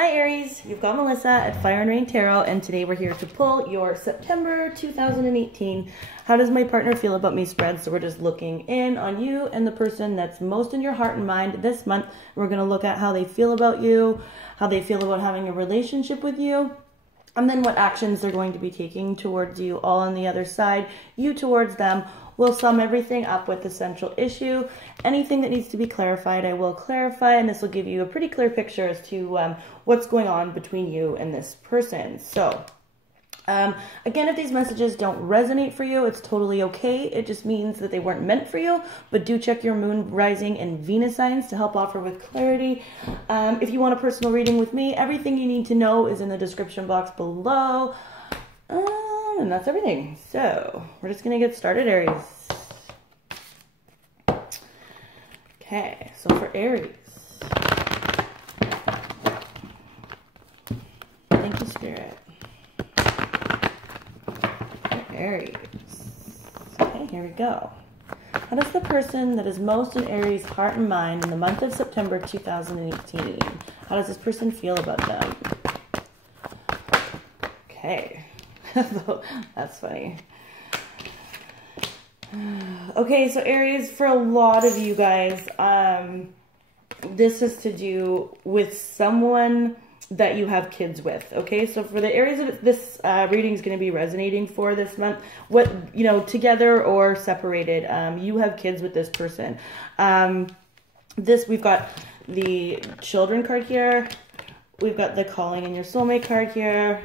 Hi Aries, you've got Melissa at Fire and Rain Tarot, and today we're here to pull your September 2018 How Does My Partner Feel About Me spread. So we're just looking in on you and the person that's most in your heart and mind this month. We're going to look at how they feel about you, how they feel about having a relationship with you, and then what actions they're going to be taking towards you, all on the other side, you towards them. We'll sum everything up with the central issue. Anything that needs to be clarified, I will clarify, and this will give you a pretty clear picture as to what's going on between you and this person. So, again, if these messages don't resonate for you, it's totally okay. It just means that they weren't meant for you, but do check your moon, rising, and Venus signs to help offer with clarity. If you want a personal reading with me, everything you need to know is in the description box below. And that's everything. So we're just going to get started, Aries. Okay, so for Aries. Thank you, Spirit. For Aries. Okay, here we go. How does the person that is most in Aries' heart and mind in the month of September 2018, how does this person feel about them? Okay. That's funny. Okay, so Aries, for a lot of you guys, this has to do with someone that you have kids with. Okay, so for the Aries that this reading is going to be resonating for this month, what, you know, together or separated, you have kids with this person. We've got the children card here, we've got the calling in your soulmate card here,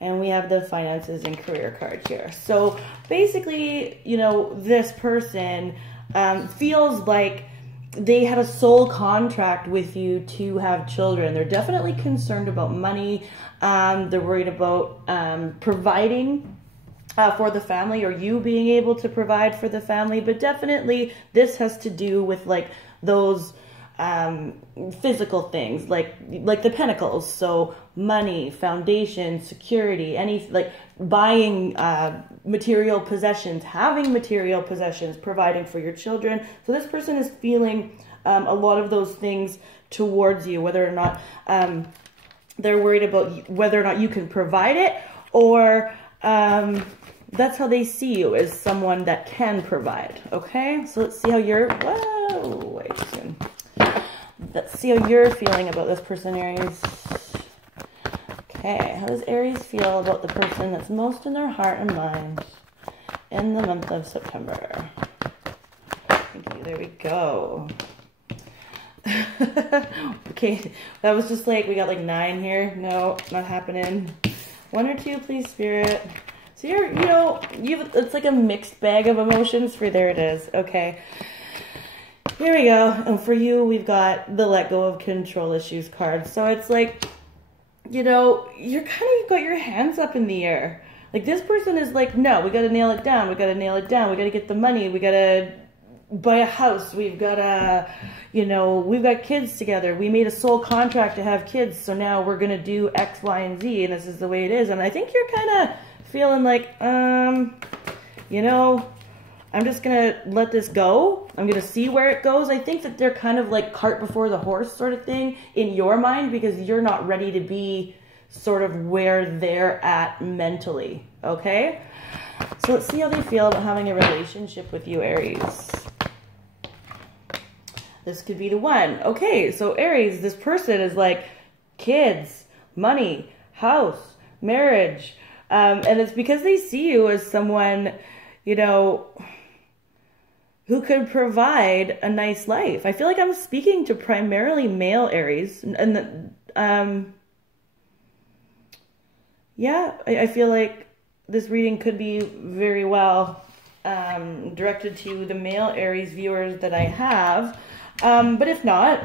and we have the finances and career card here. So basically, you know, this person feels like they had a soul contract with you to have children. They're definitely concerned about money. They're worried about providing for the family, or you being able to provide for the family. But definitely this has to do with like those physical things, like the pentacles. So money, foundation, security, any like buying material possessions, having material possessions, providing for your children. So this person is feeling a lot of those things towards you, whether or not they're worried about whether or not you can provide it, or that's how they see you, as someone that can provide. Okay, so let's see how you're, whoa, wait a second. Let's see how you're feeling about this person, Aries. Okay, how does Aries feel about the person that's most in their heart and mind in the month of September? Thank you, there we go. Okay, that was just like, we got like 9 here. No, not happening. 1 or 2, please, Spirit. So you're, you know, it's like a mixed bag of emotions for, there it is. Okay. Here we go. And for you, we've got the let go of control issues card. So it's like, you know, you're kind of got your hands up in the air. Like this person is like, no, we got to nail it down. We got to nail it down. We got to get the money. We got to buy a house. We've got to, you know, we've got kids together. We made a soul contract to have kids. So now we're going to do X, Y, and Z. And this is the way it is. And I think you're kind of feeling like, you know, I'm just going to let this go. I'm going to see where it goes. I think that they're kind of like cart before the horse sort of thing in your mind, because you're not ready to be sort of where they're at mentally. Okay? So let's see how they feel about having a relationship with you, Aries. This could be the one. Okay, so Aries, this person is like kids, money, house, marriage. And it's because they see you as someone, you know, who could provide a nice life. I feel like I'm speaking to primarily male Aries. And yeah, I feel like this reading could be very well directed to the male Aries viewers that I have. But if not,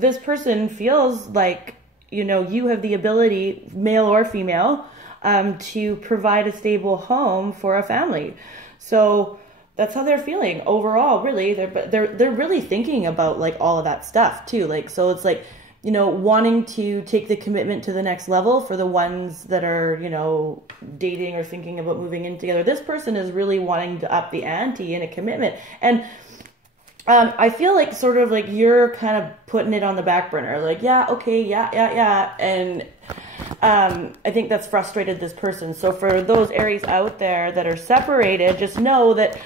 this person feels like, you know, you have the ability, male or female, to provide a stable home for a family. So that's how they're feeling overall, really. They're really thinking about like all of that stuff too. Like, so it's like, you know, wanting to take the commitment to the next level for the ones that are, you know, dating or thinking about moving in together. This person is really wanting to up the ante in a commitment. And I feel like sort of like you're kind of putting it on the back burner. Like, yeah, okay, yeah. And I think that's frustrated this person. So for those Aries out there that are separated, just know that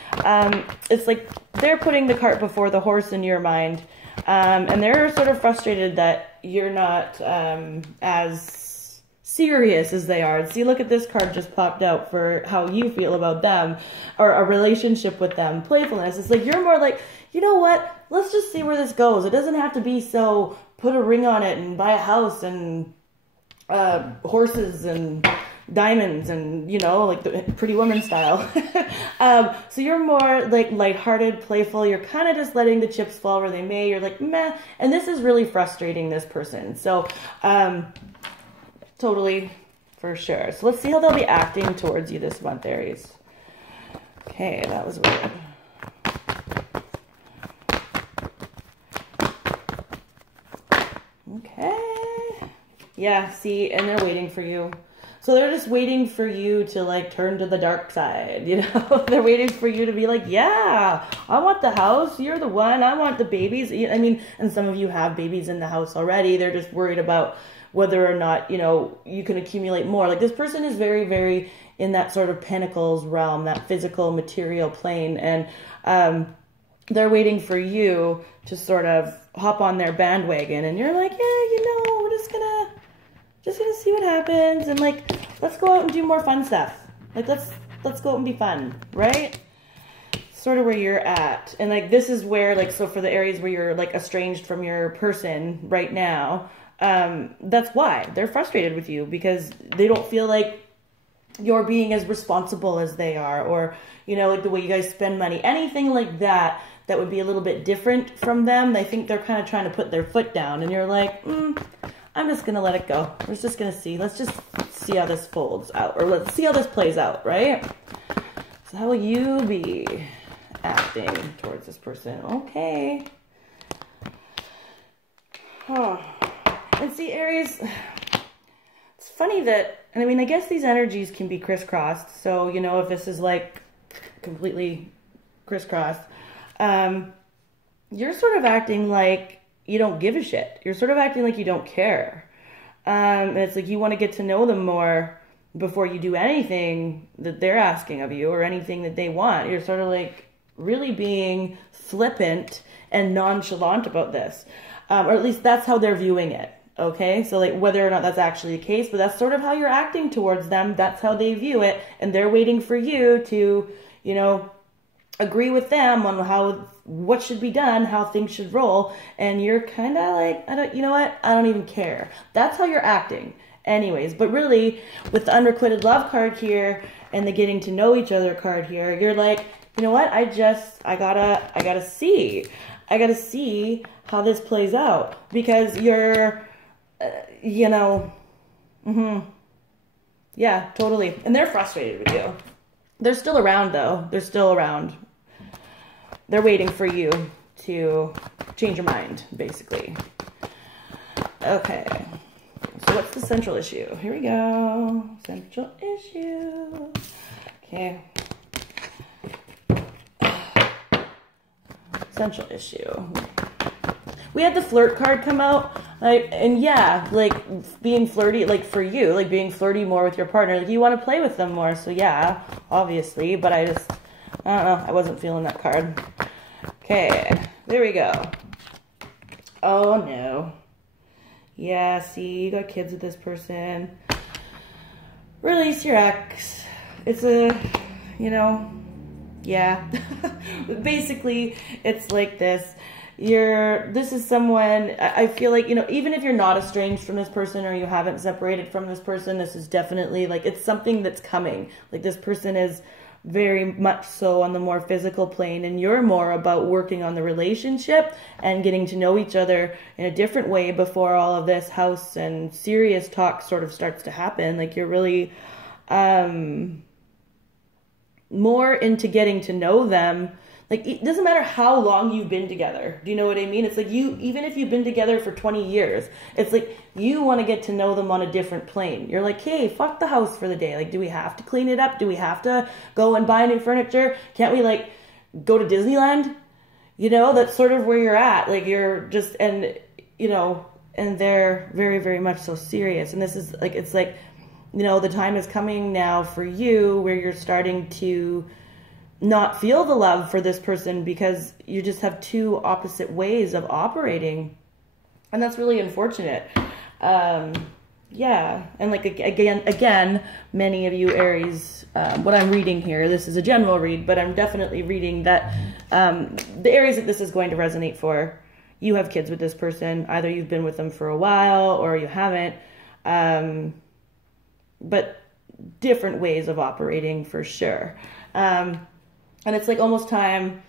it's like they're putting the cart before the horse in your mind. And they're sort of frustrated that you're not as serious as they are. See, look at this card just popped out for how you feel about them or a relationship with them. Playfulness. It's like you're more like, you know what? Let's just see where this goes. It doesn't have to be so put a ring on it and buy a house and horses and diamonds and, you know, like the Pretty Woman style. So you're more like lighthearted, playful. You're kind of just letting the chips fall where they may. You're like, meh. And this is really frustrating this person. So, totally, for sure. So let's see how they'll be acting towards you this month, Aries. Okay, that was weird. Okay. Yeah, see, and they're waiting for you. So they're just waiting for you to like turn to the dark side, you know? They're waiting for you to be like, yeah, I want the house. You're the one. I want the babies. I mean, and some of you have babies in the house already. They're just worried about whether or not, you know, you can accumulate more. Like this person is very, very in that sort of pentacles realm, that physical material plane. And they're waiting for you to sort of hop on their bandwagon. And you're like, yeah, you know, we're just gonna see what happens. And like, let's go out and do more fun stuff. Like, let's go out and be fun, right? Sort of where you're at. And like, this is where like, so for the areas where you're like estranged from your person right now, that's why they're frustrated with you, because they don't feel like you're being as responsible as they are, or, you know, like the way you guys spend money, anything like that, that would be a little bit different from them. They think they're kind of trying to put their foot down, and you're like, I'm just going to let it go. We're just going to see. Let's just see how this folds out, or let's see how this plays out, right? So how will you be acting towards this person? Okay. Oh. And see, Aries, it's funny that, and I mean, I guess these energies can be crisscrossed. So, you know, if this is like completely crisscrossed, you're sort of acting like you don't give a shit. You're sort of acting like you don't care. And it's like you want to get to know them more before you do anything that they're asking of you or anything that they want. You're sort of like really being flippant and nonchalant about this. Or at least that's how they're viewing it. Okay, so like whether or not that's actually the case, but that's sort of how you're acting towards them. That's how they view it. And they're waiting for you to, you know, agree with them on what should be done, how things should roll. And you're kind of like, you know what? I don't even care. That's how you're acting. Anyways, but really with the unrequited love card here and the getting to know each other card here, you're like, you know what? I gotta see how this plays out, because you're, you know, yeah, totally. And they're frustrated with you. They're still around though. They're still around. They're waiting for you to change your mind, basically. Okay. So what's the central issue? Here we go. Central issue. Okay. Central issue. We had the flirt card come out, and yeah, like being flirty, like for you, like being flirty more with your partner, like you want to play with them more, so yeah, obviously, but I don't know, I wasn't feeling that card. Okay, there we go. Oh no. Yeah, see, you got kids with this person. Release your ex. It's a, you know, yeah. Basically, it's like this. This is someone, I feel like, you know, even if you're not estranged from this person or you haven't separated from this person, this is definitely like, it's something that's coming. Like this person is very much so on the more physical plane, and you're more about working on the relationship and getting to know each other in a different way before all of this house and serious talk sort of starts to happen. Like you're really more into getting to know them. Like, it doesn't matter how long you've been together. Do you know what I mean? It's like even if you've been together for 20 years, it's like you want to get to know them on a different plane. You're like, hey, fuck the house for the day. Like, do we have to clean it up? Do we have to go and buy new furniture? Can't we, like, go to Disneyland? you know, that's sort of where you're at. Like, you're just, and, you know, and they're very, very much so serious. And this is like, it's like, you know, the time is coming now for you where you're starting to not feel the love for this person because you just have two opposite ways of operating. And that's really unfortunate. Yeah. And like, again, many of you Aries, what I'm reading here, this is a general read, but I'm definitely reading that the Aries that this is going to resonate for, you have kids with this person. Either you've been with them for a while or you haven't. But different ways of operating for sure. And it's like almost time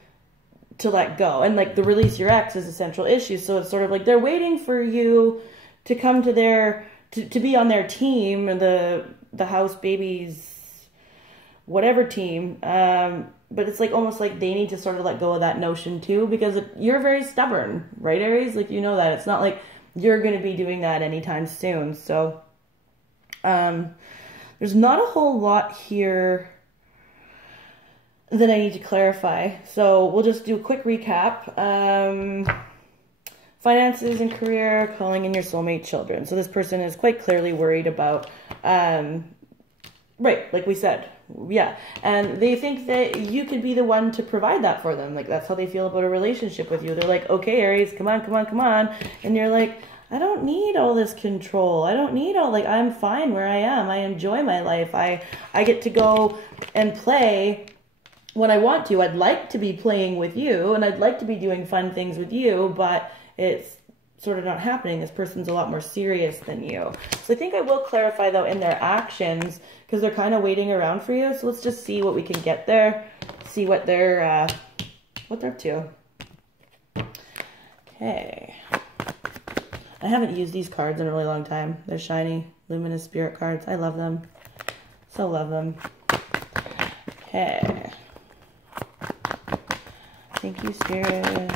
to let go. And like the release your ex is a central issue. So it's sort of like they're waiting for you to come to their, to be on their team, the house babies, whatever team. But it's like almost like they need to sort of let go of that notion too, because you're very stubborn, right, Aries? Like, you know that. It's not like you're going to be doing that anytime soon. So there's not a whole lot here that I need to clarify. So we'll just do a quick recap. Finances and career, calling in your soulmate, children. So this person is quite clearly worried about, right, like we said, yeah. And they think that you could be the one to provide that for them. Like, that's how they feel about a relationship with you. They're like, okay, Aries, come on, come on, come on. And you're like, I don't need all this control. I don't need all, like, I'm fine where I am. I enjoy my life. I get to go and play when I want to. I'd like to be playing with you and I'd like to be doing fun things with you, but it's sort of not happening. This person's a lot more serious than you. So I think I will clarify though in their actions, because they're kind of waiting around for you. So let's just see what we can get there. See what they're up to. Okay. I haven't used these cards in a really long time. They're shiny, luminous spirit cards. I love them. So love them. Okay. Thank you, Spirit.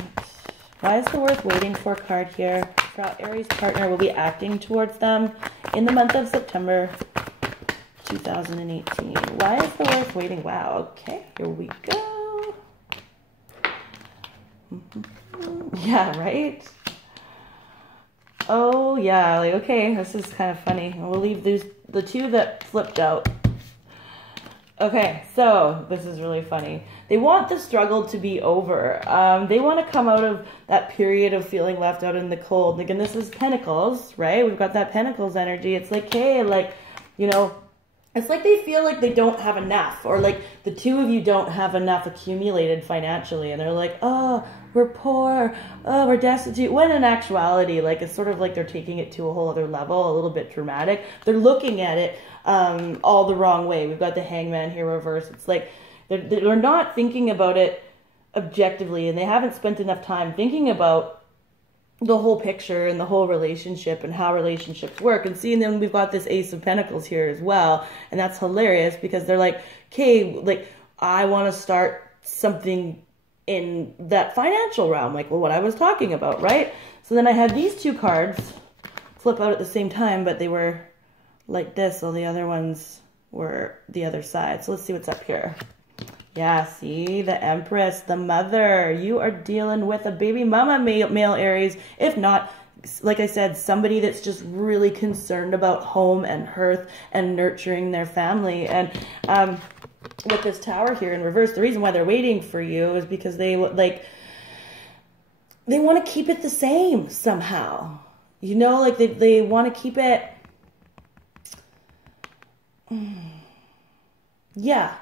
Why is the worth waiting for card here? For how Aries partner will be acting towards them in the month of September 2018. Why is the worth waiting? Wow. Okay, here we go. Yeah, right? Oh, yeah. Like, okay, this is kind of funny. We'll leave the two that flipped out. Okay, so this is really funny. They want the struggle to be over. They want to come out of that period of feeling left out in the cold. Again, this is Pentacles, right? We've got that Pentacles energy. It's like, hey, like, you know, it's like they feel like they don't have enough, or like the two of you don't have enough accumulated financially, and they're like, oh, we're poor, oh, we're destitute. When in actuality, like, it's sort of like they're taking it to a whole other level, a little bit dramatic. They're looking at it all the wrong way. We've got the Hangman here reversed. It's like they're not thinking about it objectively, and they haven't spent enough time thinking about the whole picture and the whole relationship and how relationships work. And see, and then we've got this Ace of Pentacles here as well, and that's hilarious because they're like, okay, like, I want to start something in that financial realm, like, well, what I was talking about, right? So then I had these two cards flip out at the same time, but they were like this, so the other ones were the other side. So let's see what's up here. Yeah, see, the Empress, the mother. You are dealing with a baby mama, male Aries. If not, like I said, somebody that's just really concerned about home and hearth and nurturing their family. And with this Tower here in reverse, the reason why they're waiting for you is because they want to keep it the same somehow. You know, like they want to keep it. Yeah.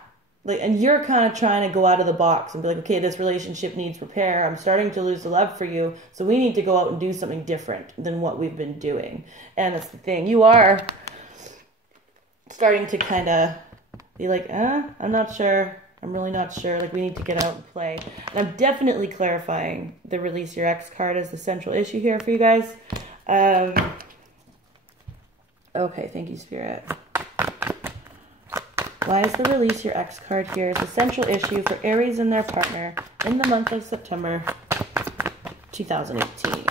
Like, and you're kind of trying to go out of the box and be like, okay, this relationship needs repair. I'm starting to lose the love for you. So we need to go out and do something different than what we've been doing. And that's the thing. You are starting to kind of be like, I'm not sure. I'm really not sure. Like, we need to get out and play. And I'm definitely clarifying the Release Your Ex card as the central issue here for you guys. Okay, thank you, Spirit. Why is the Release Your Ex card here the central issue for Aries and their partner in the month of September 2018?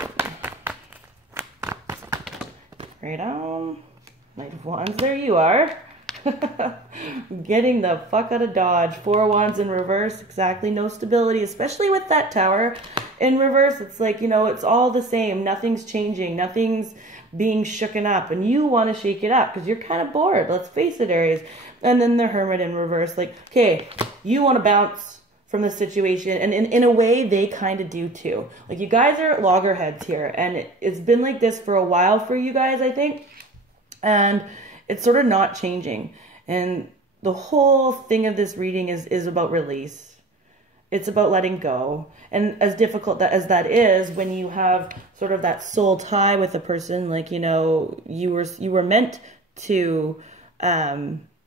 Right on. Knight of Wands, there you are. Getting the fuck out of Dodge. 4 of Wands in reverse. Exactly. No stability, especially with that Tower in reverse. It's like, you know, it's all the same. Nothing's changing. Nothing's being shooken up. And you want to shake it up because you're kind of bored. Let's face it, Aries. And then the Hermit in reverse. Like, okay, you want to bounce from the situation, and in a way they kind of do too. Like, you guys are at loggerheads here, and it's been like this for a while for you guys, I think, and it's sort of not changing. And the whole thing of this reading is about release. It's about letting go. And as difficult as that is, when you have sort of that soul tie with a person, like, you know, you were meant to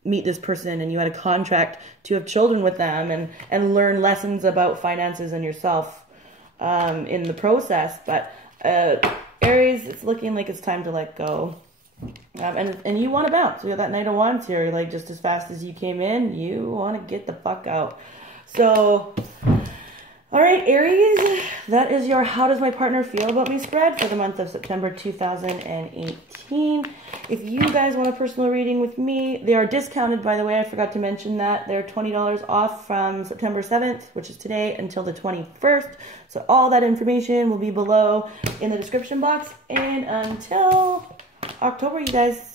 meet this person, and you had a contract to have children with them and learn lessons about finances and yourself in the process. But Aries, it's looking like it's time to let go. And you want to bounce. We got that Knight of Wands here. Like, just as fast as you came in, you want to get the fuck out. So, all right, Aries, that is your How Does My Partner Feel About Me spread for the month of September 2018. If you guys want a personal reading with me, they are discounted, by the way. I forgot to mention that. They're $20 off from September 7th, which is today, until the 21st. So all that information will be below in the description box. And until October, you guys.